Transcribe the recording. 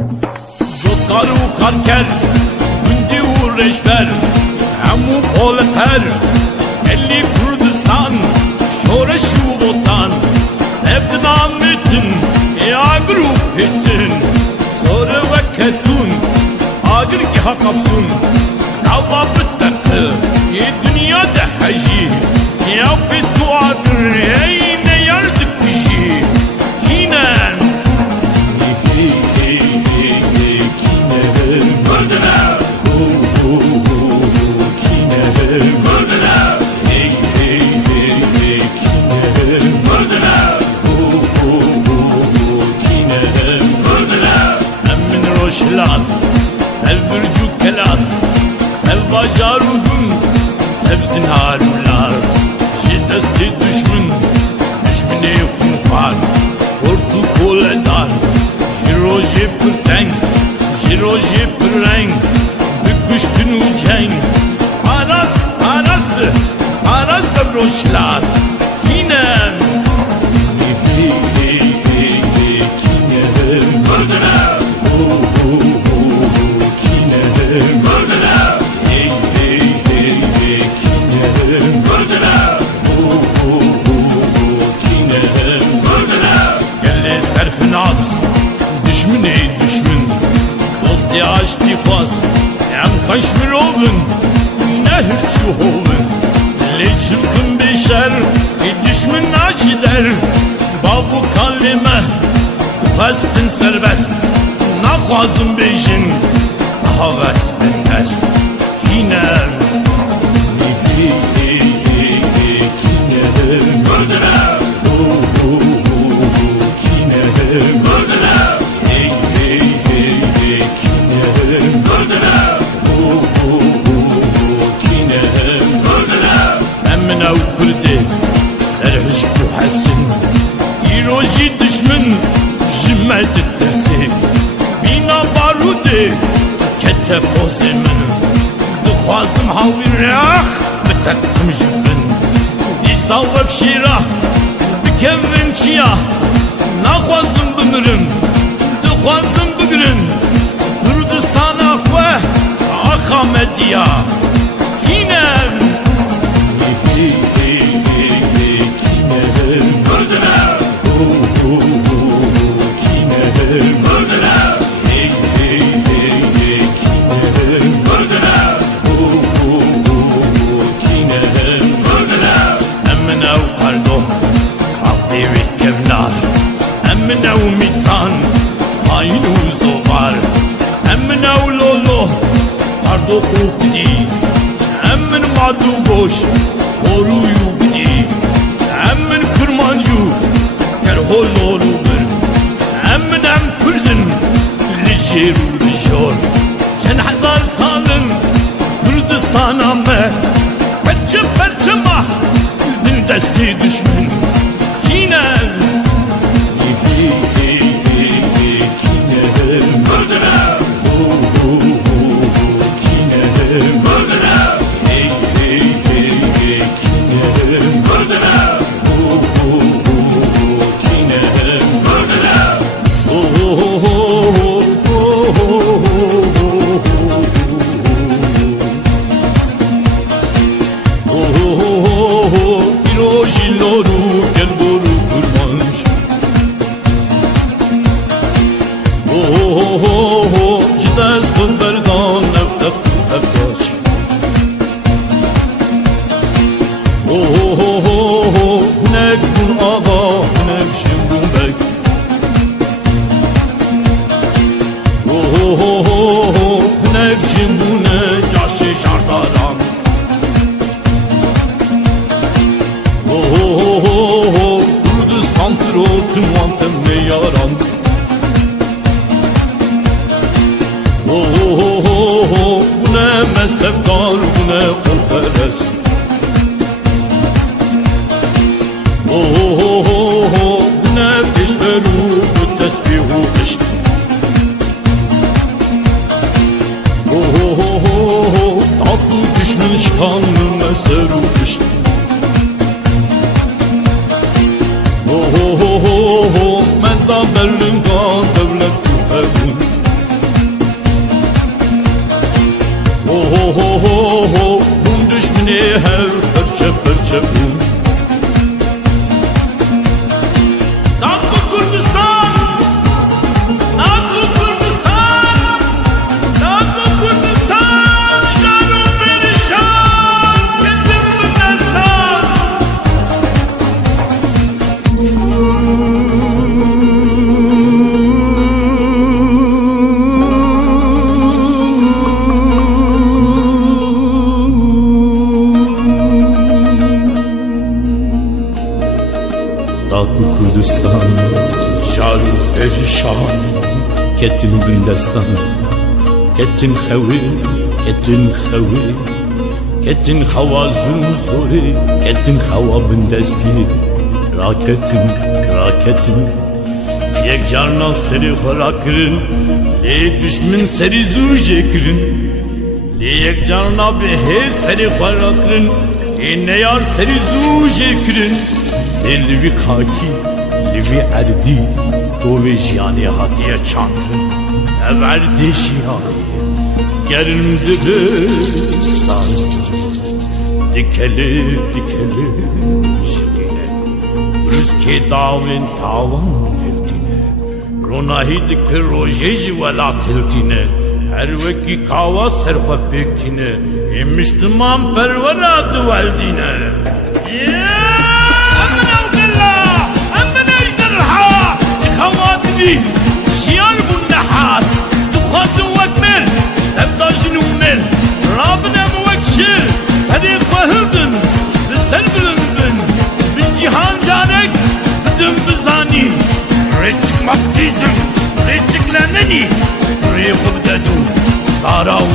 جوتکارو کارکر گوندی و رشبر همو پولتر ملی کردستان شورش و وطن ابتدام bütün ya grup bütün sonra vakitun agir ki hakapsun kavva bittakı dünyada hacı ya bitu agir ne yardık kişi kinen şilat, ev bürcük kelat, ev bacarudun, ev zinharular, şiddetli düşmün, düşmüne hunkar, korku koledar, jiroji pırtenk, jiroji pırrenk, büküştün ucenk, aras bebroşlar, kinem, düşmün dost yaş tifas en kaşmir olun nehirçi olun leçilkın beşer düşmün naçider babu kalime fastin serbest nakhwazım beşin havet endest kinem bina barude kete pozemin dukhwazim hawirah betakim jibin isawek shirah bikevin çiyah nakhwazim bimirin dukhwazim bigirin Kurdistana xwe axamediya kinem Emmin madu boş, koruyu bidi Emmin kırmancı, kerhol olu bir Emmin em Kürdün, lijeru lijor Çen hazar salın, Kürdistan'a me Perçe perçe mah, Kürdün desti düşmün Kinem sevdar bu ne operes bu ne peşteru bu tesbihu peşte tatlı düşmün şanlı meseru peşte men da Berlin'dan devlet bu evun جبون نابو كردستان نابو كردستان نابو كردستان جانو برشان كتب بنستان Dağlı Kurdistan, جانو برشان kettin Gündestan, kettin xewi, kettin xewa zuri, kettin xewa bindesti, raketim, یک جانا سری خورا کرن لی دشمن سری زوجه کرن لی یک جانا به سری خورا کرن لی نیار سری زوجه کرن لی لوی خاکی لوی اردی تو و جیانی هاتیه چاندن اورد جیانی گرم دبه سان دikeli şekile Rüzke davin tavan eldine Ronahid ki rojej vela tiltine Her veki kava serfa bektine Emiştimam pervera duveldine Aman avdillah Aman ejderha İkhavatini Şiyar bu nehat Dukhatu vekmel Tebdajin umel Rabbine muvekşir Hadi fahırdın Bizler bilindin Bin cihan canek Bidin bizani Reçik maksizim Reçikleneni Reyhub dedu Darav